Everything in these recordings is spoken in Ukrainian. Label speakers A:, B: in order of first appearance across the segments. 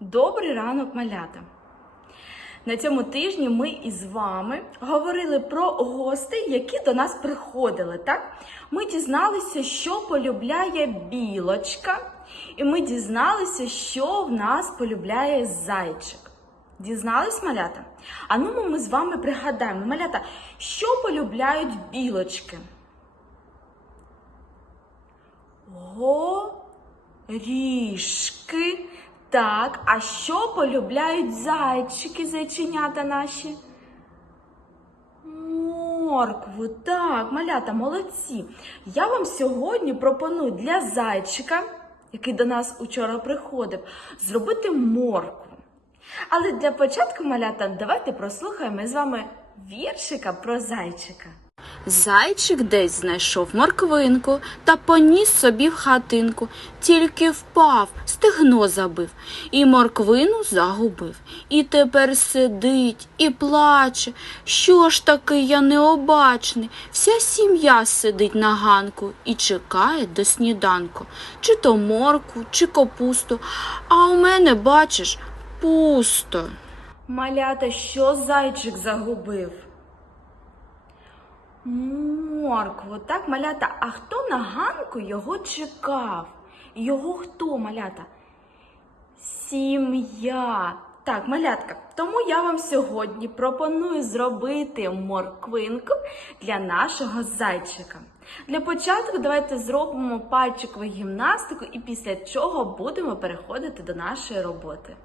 A: Добрий ранок, малята! На цьому тижні ми із вами говорили про гостей, які до нас приходили. Так? Ми дізналися, що полюбляє білочка, і ми дізналися, що в нас полюбляє зайчик. Дізнались, малята? А ну ми з вами пригадаємо, малята, що полюбляють білочки? Горішки. Так, а що полюбляють зайчики, зайченята наші? Моркву, так, малята, молодці. Я вам сьогодні пропоную для зайчика, який до нас учора приходив, зробити моркву. Але для початку, малята, давайте прослухаємо з вами віршика про зайчика.
B: Зайчик десь знайшов морквинку та поніс собі в хатинку, тільки впав, стегно забив, і морквину загубив. І тепер сидить і плаче. Що ж таки я необачний? Вся сім'я сидить на ганку і чекає до сніданку, чи то морку, чи капусту. А у мене, бачиш, пусто.
A: Малята, що зайчик загубив? Моркву, так, малята. А хто на ганку його чекав? Його хто, малята? Сім'я. Так, малятка. Тому я вам сьогодні пропоную зробити морквинку для нашого зайчика. Для початку давайте зробимо пальчикову гімнастику і після чого будемо переходити до нашої роботи.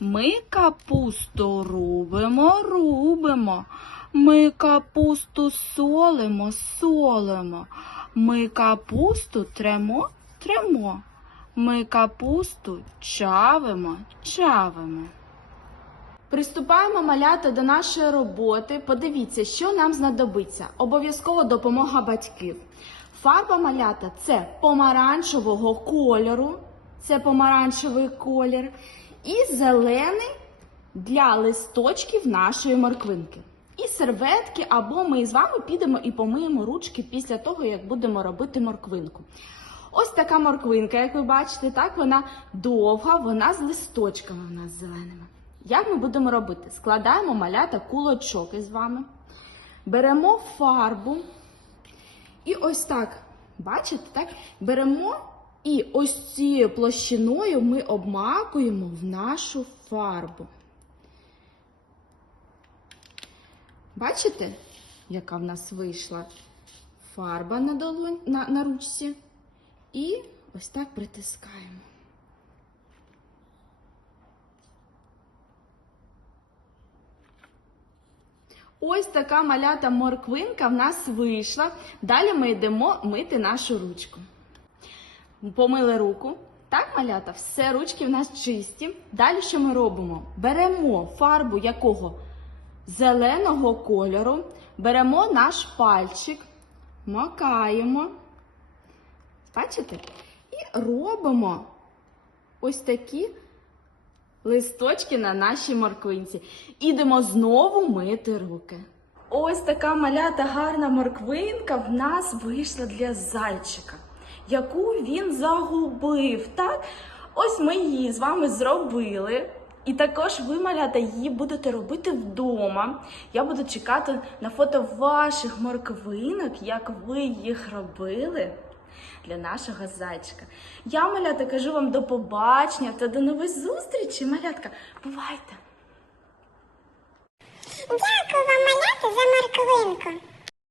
B: Ми капусту рубимо, рубимо. Ми капусту солимо, солимо. Ми капусту тремо, тремо. Ми капусту чавимо, чавимо. Приступаємо малята до нашої роботи. Подивіться, що нам знадобиться. Обов'язково допомога батьків. Фарба малята це помаранчевого кольору, це помаранчевий колір, і зелений для листочків нашої морквинки. І серветки, або ми з вами підемо і помиємо ручки після того, як будемо робити морквинку. Ось така морквинка, як ви бачите, так вона довга, вона з листочками в нас зеленими. Як ми будемо робити? Складаємо малята кулачок із вами, беремо фарбу і ось так, бачите, так? Беремо і ось цією площиною ми обмакуємо в нашу фарбу. Бачите, яка в нас вийшла фарба на, долонь, на, на ручці? І ось так притискаємо. Ось така малята морквинка в нас вийшла. Далі ми йдемо мити нашу ручку. Помили руку. Так, малята, все, ручки в нас чисті. Далі що ми робимо? Беремо фарбу якого? Зеленого кольору, беремо наш пальчик, макаємо. Бачите? І робимо ось такі листочки на нашій морквинці. Ідемо знову мити руки.
A: Ось така малята гарна морквинка в нас вийшла для зайчика, яку він загубив. Так? Ось ми її з вами зробили. І також ви, малята, її будете робити вдома. Я буду чекати на фото ваших морквинок, як ви їх робили для нашого зайчика. Я, малята, кажу вам до побачення та до нових зустрічей, малятка. Бувайте!
C: Дякую вам, малята, за морквинку.